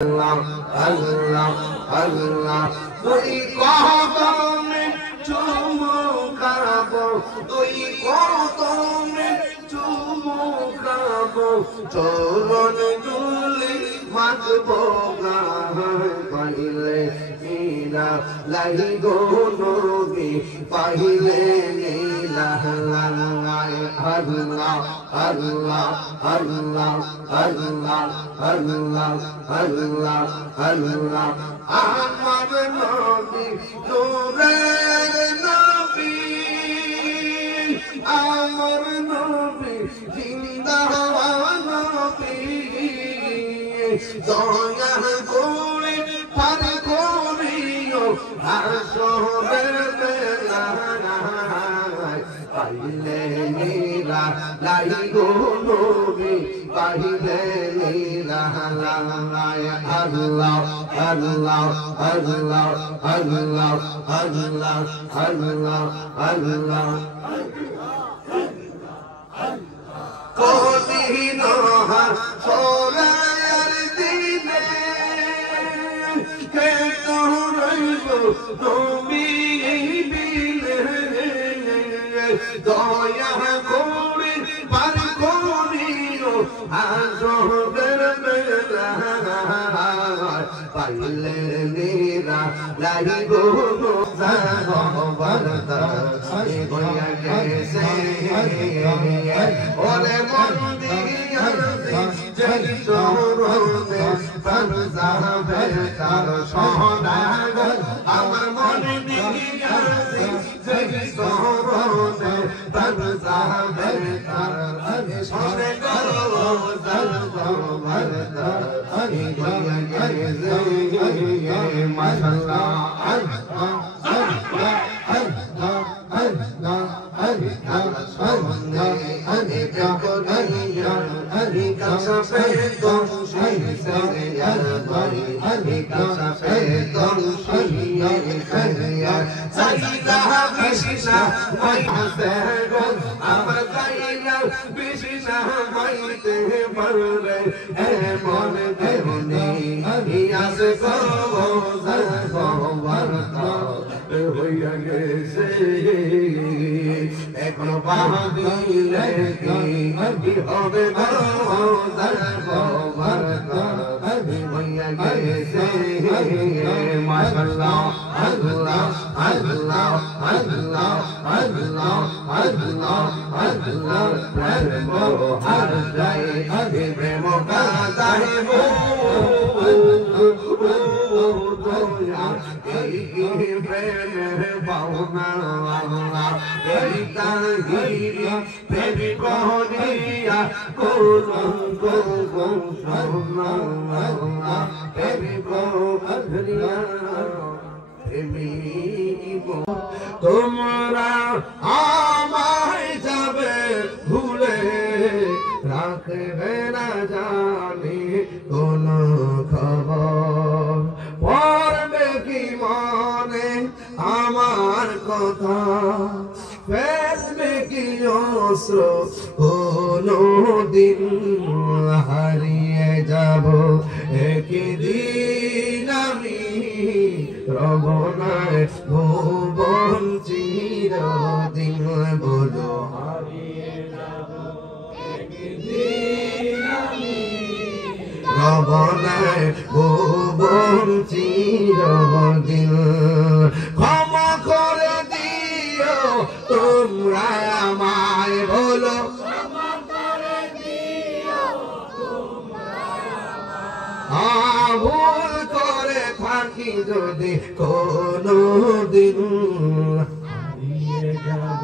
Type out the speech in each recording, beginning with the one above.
Allah, Allah, Allah, তুই কদমে চুমুকাবো, তুই কদমে চুমুকাবো, চরণ ধুলি মাখবো গায়ে, পাইলে নীলা লাই গো নবী, পাইলে নীলা লাই। আল্লাহ আল্লাহ আল্লাহ আল্লাহ আল্লাহ আল্লাহ আল্লাহ, আমার নবী নূরের নবী, আমার নবী জিন্দা নবী, দয়া করে পার করিও আসরের বেলায়, পাইলে নীলা লাই গো নবী, পাইলে নীলা লাই। আল্লাহ আল্লাহ আল্লাহ আল্লাহ আল্লাহ আল্লাহ আল্লাহ, কঠিন হাসরের দিনে কে রইব তুমি বিনে, দয়া করে পার করিও আসরের বেলায়, পাইলে নীলা লাই গো হইয়া গেছে ওরে মন দিয়া চরণে প্রাণ যাবে তার সদাগর, আমার মন দিয়া চরণে প্রাণ যাবে তার সদাগর, মাশাআল্লাহ আমার চাইলা বেশি না হইতে পারলে এমন দেবনি আছে হইয়া গেছে, এখনো বাঁধিলে কি হবে হইয়া গেছে। মাশাআল্লাহ আল্লাহ আল্লাহ আল্লাহ আল্লাহ আল্লাহ আল্লাহ, প্রেম হার যায় প্রেম কাঁদাইব, প্রেমের পাওনা আল্লাহ, এই কাহিনী প্রেম করিয়া করুন গো সোনা আল্লাহ, প্রেম করিয়া তোমরা আমায় যাবে ভুলে, রাখবে না জানি কোন খবর, পড়বে কি মনে আমার কথা, ফেলবে কি অস্ত্র কোনো দিন, হারিয়ে যাব একদিন আমি, রবনায় ভুবন চিরদিন, বলো হারিয়ে যাব একদিন আমি, রবনায় ভুবন চিরদিন, ক্ষমা করে দিও তোমরা আমায়, বলো ভুল করে থাকি যদি কোনো দিন, হারিয়ে যাব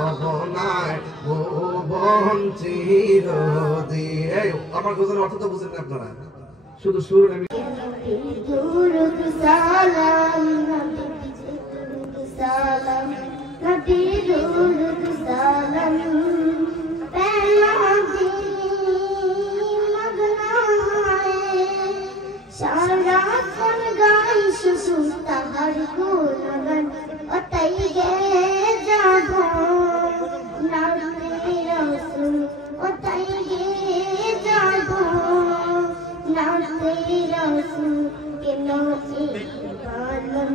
রবনায় ভুবন চিরদিন। আমার গজলের অর্থ তো বুঝেন না আপনারা, শুধু সুর আমি দুরুদ সালাম সালাম নবী, দুরুদ সালাম সারাক্ষণ গাই শুধু তাহার গুণগান, ওতাই গে যাব নামে রাসূল, ওতাই গে ভালো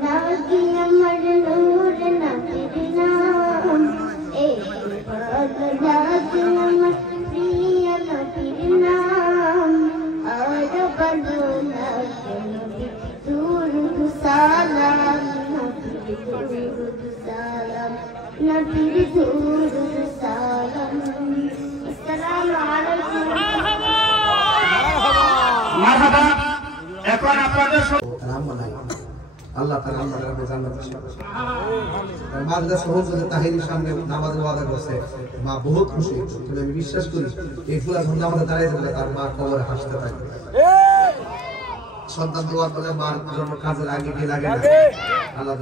লাগে আমার নূর নবীর নাম, ভালো লাগে আমার প্রিয় নবীর নাম, আর ভালো লাগে নবীর দুরূদ সালাম, নবীর দুরূদ সালাম, নবীর দুরূদ সালাম। আসসালামু আলাইকুম। মারহাবা। এখন আপনাদের রাম্মা নাই আল্লাহ তাআলা আমাদের রাব্বে জান্নাত দিবেন। মাদ্রাসা সহজে তাহিরির সামনে নামাজের ওয়াদা করছে, মা বহুত খুশি। তবে আমি বিশ্বাস করি এই ফুলা ধন্দা আমাদের দাঁড়িয়ে থাকলে তার মা কবরে হাসতে থাকবে। সন্তান দোয়া করে মার জন্য কাজের আগে কি লাগে না, আল্লাহ